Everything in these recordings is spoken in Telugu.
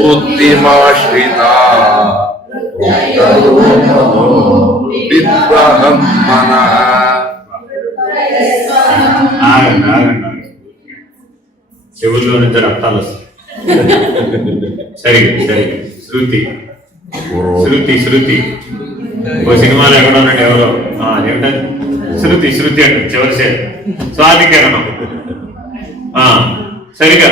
వృత్తిమాశ్రితా విద్వహం మనః. చెవుల్లో నుంచి రక్తాలు వస్తాయి. సరిగ్గా సరిగ్గా శృతి శృతి శృతి. ఓ సినిమాలో ఎక్కడ ఉన్నట్టు ఎవరో ఏమిటది శృతి శృతి అంటే చివరి సేర్ స్వాధికరణం. సరిగా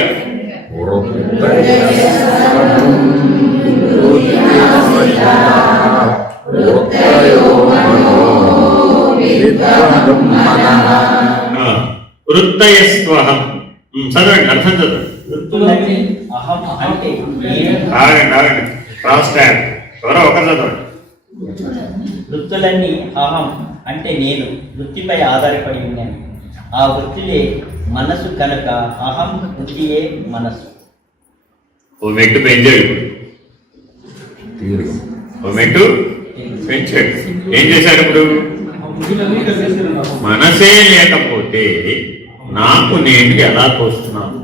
వృత్తయస్వహం. చదవండి, అర్థం చదవండి. ఆగండి ఆగండి, క్రాస్ ట్యాగ్ ఎవరో ఒకరు చదవండి. వృత్తులన్నీ అహం అంటే నేను వృత్తిపై ఆధారపడి ఉన్నాను. ఆ వృత్తిలే మనసు కనుక అహం వృత్తియే మనసు. ఓ మెట్టు పెంచాడు, ఓ మెట్టు పెంచాడు. ఏం చేశాడు ఇప్పుడు? మనసే లేకపోతే నాకు నేను ఎలా తోస్తున్నాను?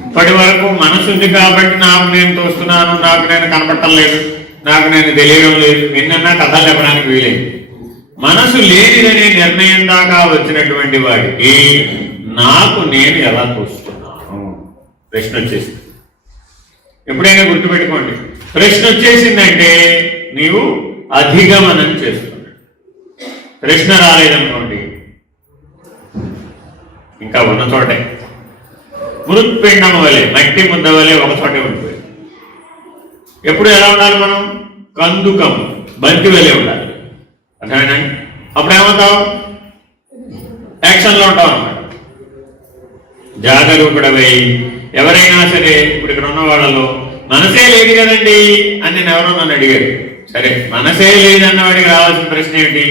ఇప్పటి వరకు మనసు ఉంది కాబట్టి నాకు నేను తోస్తున్నాను, నాకు నేను కనపడటం లేదు, నాకు నేను తెలియడం లేదు, నిన్న కథలు చెప్పడానికి వీలేదు. మనసు లేనిదనే నిర్ణయం దాకా వచ్చినటువంటి వాడికి నాకు నేను ఎలా తోస్తున్నాను ప్రశ్న వచ్చేసింది. ఎప్పుడైనా గుర్తుపెట్టుకోండి, ప్రశ్న వచ్చేసిందంటే నీవు అధిగమనం చేస్తున్నావు. ప్రశ్న రాలేదనుకోండి ఇంకా ఉన్న చోటే మృత్పిండం వలె, మట్టి ముద్ద వలె ఒక చోటే ఉండిపోయి. ఎప్పుడు ఎలా ఉండాలి మనం? కందుకం బంతి వలె ఉండాలి. అర్థమేనండి? అప్పుడు ఏమవుతావు? యాక్షన్లో ఉంటావు అన్నమాట. జాగరూకుడవై ఎవరైనా సరే, ఇప్పుడు ఇక్కడ ఉన్న వాళ్ళలో మనసే లేదు కదండి అని నేను ఎవరో నన్ను అడిగారు. సరే, మనసే లేదన్న వాడికి రావాల్సిన ప్రశ్న ఏంటి?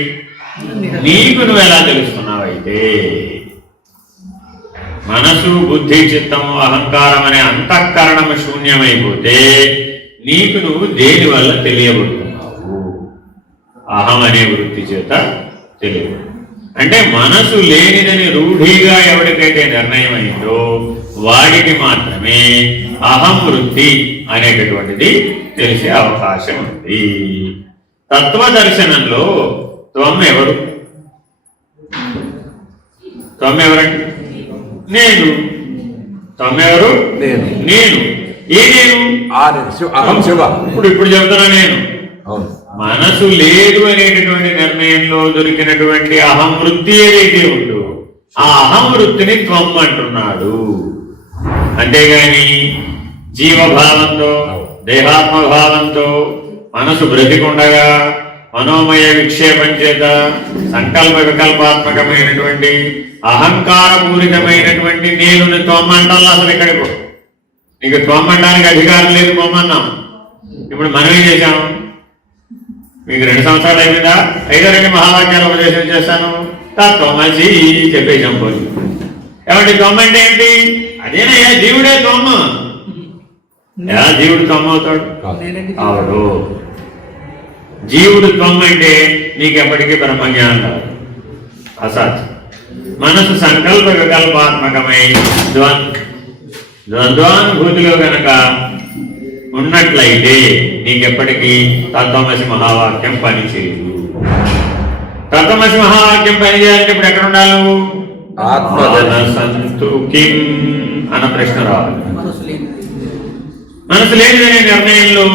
నీకు నువ్వు ఎలా తెలుస్తున్నావు? అయితే మనసు బుద్ధి చిత్తము అహంకారం అనే అంతఃకరణము శూన్యమైపోతే నీకు నువ్వు దేని వల్ల తెలియబడుతున్నావు? అహం అనే వృత్తి చేత తెలియబడు. అంటే మనసు లేనిదని రూఢిగా ఎవరికైతే నిర్ణయం అయిందో వాడికి మాత్రమే అహం వృత్తి అనేటటువంటిది తెలిసే అవకాశం ఉంది. తత్వదర్శనంలో త్వం ఎవరు? త్వం ఎవరండి? నేను. త్వం ఎవరు? నేను. ఏ నేను? ఇప్పుడు చెబుతున్నా నేను. మనసు లేదు అనేటటువంటి నిర్ణయంలో దొరికినటువంటి అహం వృత్తి ఏదైతే ఉందో ఆ అహం వృత్తిని త్వం అంటున్నాడు. అంతేగాని జీవభావంతో దేహాత్మభావంతో మనసు బ్రతికుండగా మనోమయ విక్షేపం చేత సంకల్ప వికల్పాత్మకమైనటువంటి అహంకారపూరితమైనటువంటి నేను త్వమ్మంటాను. అసలు ఇక్కడికి నీకు త్వమ్మంటానికి అధికారం లేదు, పొమ్మన్నాం. ఇప్పుడు మనం ఏం చేశాం? మీకు 2 సంవత్సరాలు అయిపోయిందా? 5 మహావాక్యాలు ఉపదేశం చేస్తాను, తత్వమసి చెప్పేసాం. పోయి ఏమంటే త్వమ్మ అంటే ఏంటి? అదేనయ్యా జీవుడే త్వమ్మ. ఎలా జీవుడు త్వమ్మ అవుతాడు? అవును, జీవుడు త్వమ్మ అంటే నీకెప్పటికీ బ్రహ్మజ్ఞానం రాదు, అసాధ్యం. మనసు సంకల్ప వికల్పాత్మకమై ద్వంద్వానుభూతిలో కనుక ఉన్నట్లయితే నీకెప్పటికీ తత్వమసి మహావాక్యం పనిచేయదు. తత్వమసి మహావాక్యం పనిచేయాలంటే ఇప్పుడు ఎక్కడ ఉండాలి? ఆత్మసంతుకిం అన్న ప్రశ్న రావాలి. మనసు లేనిదనే నిర్ణయంలో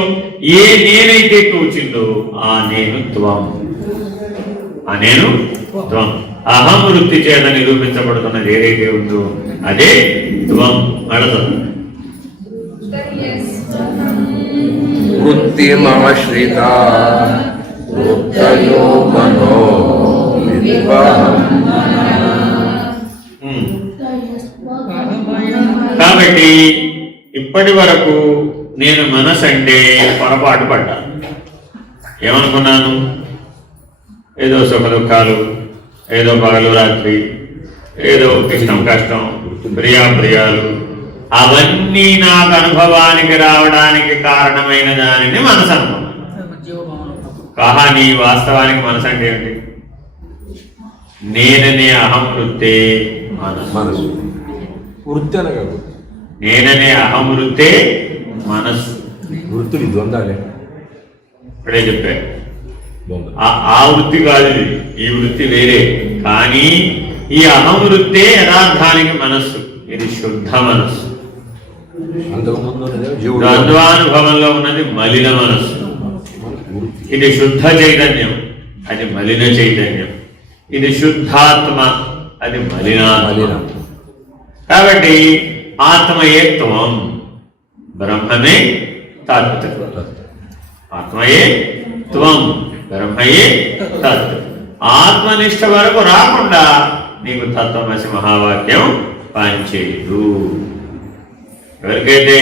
ఏ నేనైతే తోచిందో ఆ నేను త్వం. ఆ నేను త్వం. అహం వృత్తి చేత నిరూపించబడుతున్నది ఏదైతే ఉందో అదే త్వం. అడగదు వృత్తిమాశ్రిత వృత్తయో మనో విద్వహం. కాబట్టి ఇప్పటి వరకు నేను మనసు అంటే పొరపాటు పడ్డాను. ఏమనుకున్నాను? ఏదో సుఖ దుఃఖాలు, ఏదో పగలు రాత్రి, ఏదో ఇష్టం కష్టం, ప్రియాప్రియాలు, అవన్నీ నాకు అనుభవానికి రావడానికి కారణమైన దానిని మనసు అనుకున్నాను. కానీ వాస్తవానికి మనసు అంటే ఏంటి? నేననే అహం వృత్తే మనసు. వృత్తి అనగా నేననే అహం వృత్తే మనస్సు. వృత్తులు ద్వంద్వాలే ఇప్పుడే చెప్పారు. ద్వంద్వ ఆ వృత్తి కాదు ఇది, ఈ వృత్తి వేరే. కానీ ఈ అహం వృత్తే యథార్థానికి మనస్సు. ఇది శుద్ధ మనస్సు. అంతకుముందు జీవుడు ద్వంద్వానుభవంలో ఉన్నది మలిన మనస్సు. ఇది శుద్ధ చైతన్యం, అది మలిన చైతన్యం. ఇది శుద్ధాత్మ, అది మలినాత్మ. కాబట్టి ఆత్మయే త్వం, బ్రహ్మమే తత్. ఆత్మయే త్వం, బ్రహ్మయే తత్. ఆత్మనిష్ట వరకు రాకుండా నీకు తత్వమసి మహావాక్యం పనిచేయదు. ఎవరికైతే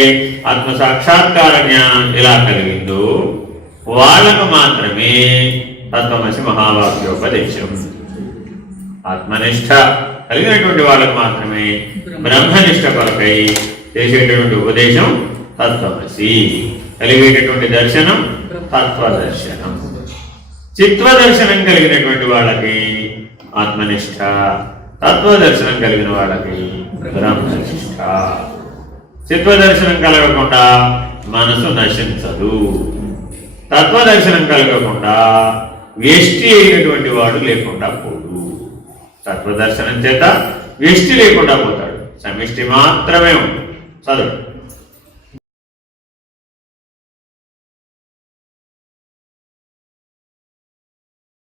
ఆత్మ సాక్షాత్కార జ్ఞానం ఇలా కలిగిందో వాళ్ళకు మాత్రమే తత్వమసి మహావాక్యోపదేశం. ఆత్మనిష్ట కలిగినటువంటి వాళ్ళకు మాత్రమే బ్రహ్మనిష్ట కొరకై చేసేటటువంటి ఉపదేశం తత్వమసి. కలిగేటటువంటి దర్శనం తత్వదర్శనం. చిత్వదర్శనం కలిగినటువంటి వాళ్ళకి ఆత్మనిష్ట, తత్వదర్శనం కలిగిన వాళ్ళకి బ్రహ్మనిష్ట. చిత్వదర్శనం కలగకుండా మనసు నశించదు. తత్వదర్శనం కలగకుండా వ్యష్టి అయినటువంటి వాడు లేకుండా పోడు. తత్వదర్శనం చేత వ్యష్టి లేకుండా పోతాడు, సమిష్టి మాత్రమే ఉంటుంది. చదువు.